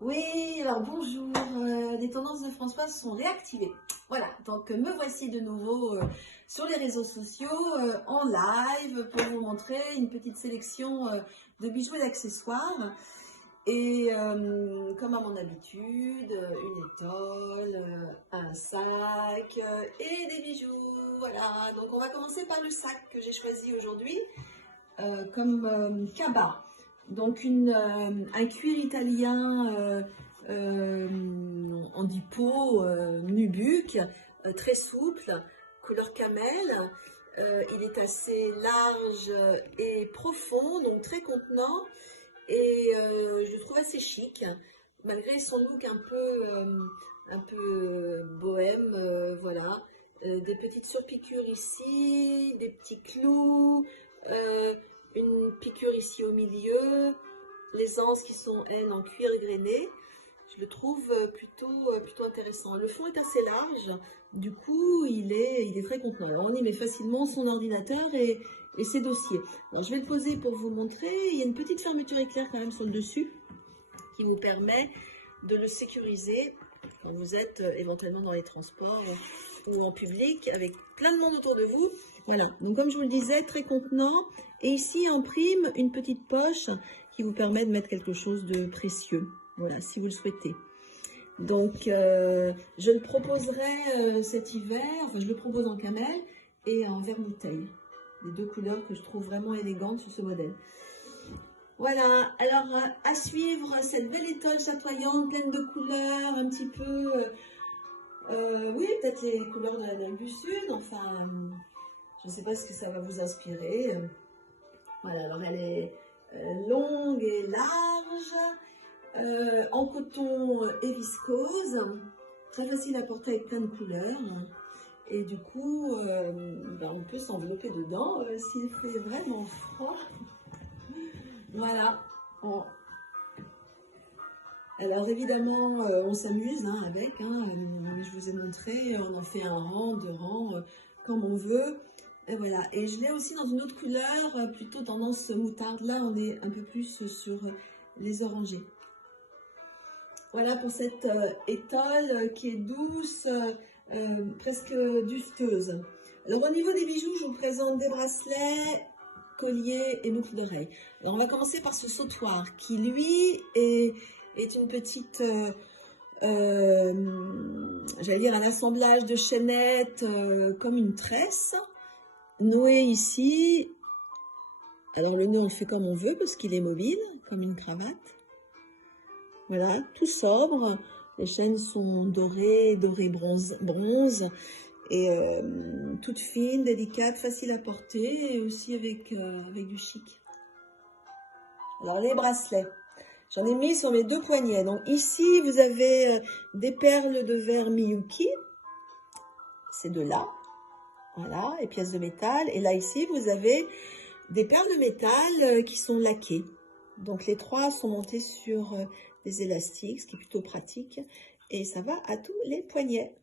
Oui, alors bonjour, les tendances de Françoise sont réactivées. Voilà, donc me voici de nouveau sur les réseaux sociaux, en live, pour vous montrer une petite sélection de bijoux et d'accessoires. Et comme à mon habitude, une étole, un sac et des bijoux. Voilà, donc on va commencer par le sac que j'ai choisi aujourd'hui comme cabas. Donc un cuir italien en dippo nubuck, très souple, couleur camel. Il est assez large et profond, donc très contenant. Et je le trouve assez chic, malgré son look un peu bohème, voilà. Des petites surpiqûres ici, des petits clous, une piqûre ici au milieu, les anses qui sont, elles, en cuir grainé. Je le trouve plutôt intéressant. Le fond est assez large, du coup, il est très contenant. Alors, on y met facilement son ordinateur et ses dossiers. Alors, je vais le poser pour vous montrer. Il y a une petite fermeture éclair quand même sur le dessus qui vous permet de le sécuriser quand vous êtes éventuellement dans les transports ou en public avec plein de monde autour de vous. Voilà, donc comme je vous le disais, très contenant. Et ici, en prime, une petite poche qui vous permet de mettre quelque chose de précieux. Voilà, si vous le souhaitez. Donc, je le proposerai cet hiver, enfin, je le propose en camel et en vert bouteille. Les deux couleurs que je trouve vraiment élégantes sur ce modèle. Voilà, alors à suivre cette belle étole chatoyante, pleine de couleurs, un petit peu, oui, peut-être les couleurs de l'Amérique du Sud, enfin, je ne sais pas ce que ça va vous inspirer. Voilà, alors elle est longue et large, en coton et viscose, très facile à porter avec plein de couleurs. Et du coup, on peut s'envelopper dedans s'il fait vraiment froid. Voilà. Alors évidemment, on s'amuse avec. Je vous ai montré, on en fait un rang, deux rangs, comme on veut. Et voilà. Et je l'ai aussi dans une autre couleur, plutôt tendance moutarde. Là, on est un peu plus sur les orangés. Voilà pour cette étole qui est douce, presque duveteuse. Alors au niveau des bijoux, je vous présente des bracelets, colliers et boucles d'oreilles. Alors on va commencer par ce sautoir qui lui est une petite, j'allais dire un assemblage de chaînettes comme une tresse, noué ici. Alors le nœud on le fait comme on veut parce qu'il est mobile, comme une cravate. Voilà, tout sobre. Les chaînes sont dorées bronze et toutes fines, délicates, faciles à porter et aussi avec du chic. Alors les bracelets, j'en ai mis sur mes deux poignets. Donc ici vous avez des perles de verre Miyuki, ces deux-là, voilà, les pièces de métal. Et là ici vous avez des perles de métal qui sont laquées. Donc les trois sont montées sur des élastiques, ce qui est plutôt pratique. Et ça va à tous les poignets.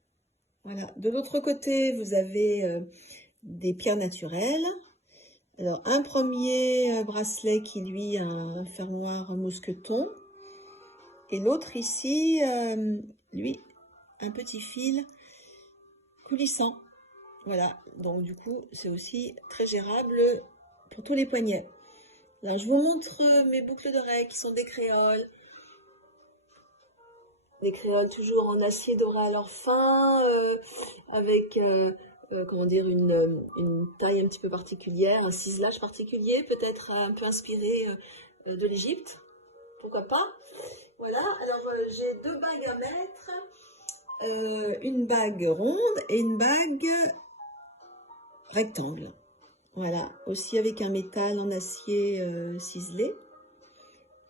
Voilà. De l'autre côté, vous avez des pierres naturelles. Alors, un premier bracelet qui, lui, a un fermoir mousqueton. Et l'autre ici, lui, un petit fil coulissant. Voilà. Donc, du coup, c'est aussi très gérable pour tous les poignets. Alors, je vous montre mes boucles d'oreilles qui sont des créoles. Des créoles toujours en acier doré à leur fin, avec comment dire, une taille un petit peu particulière, un ciselage particulier, peut-être un peu inspiré de l'Égypte, pourquoi pas. Voilà, alors j'ai deux bagues à mettre, une bague ronde et une bague rectangle. Voilà, aussi avec un métal en acier ciselé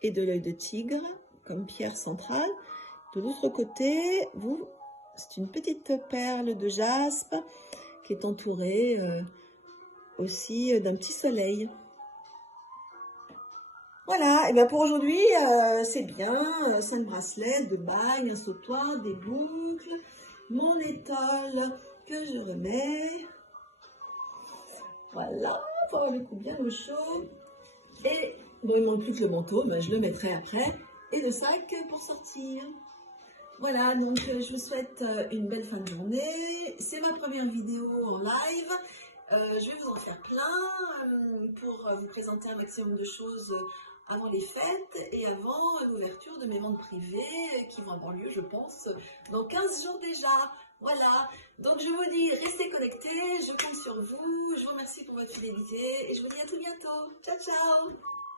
et de l'œil de tigre comme pierre centrale. De l'autre côté, c'est une petite perle de jaspe qui est entourée aussi d'un petit soleil. Voilà, et bien pour aujourd'hui, c'est bien. 5 bracelets, 2 bagues, un sautoir, des boucles, mon étole que je remets. Voilà, pour avoir le coup bien au chaud. Et bon, il ne manque plus que le manteau, mais je le mettrai après. et le sac pour sortir. Voilà, donc je vous souhaite une belle fin de journée. C'est ma première vidéo en live. Je vais vous en faire plein pour vous présenter un maximum de choses avant les fêtes et avant l'ouverture de mes ventes privées qui vont avoir lieu, je pense, dans 15 jours déjà. Voilà, donc je vous dis, restez connectés, je compte sur vous, je vous remercie pour votre fidélité et je vous dis à tout bientôt. Ciao, ciao!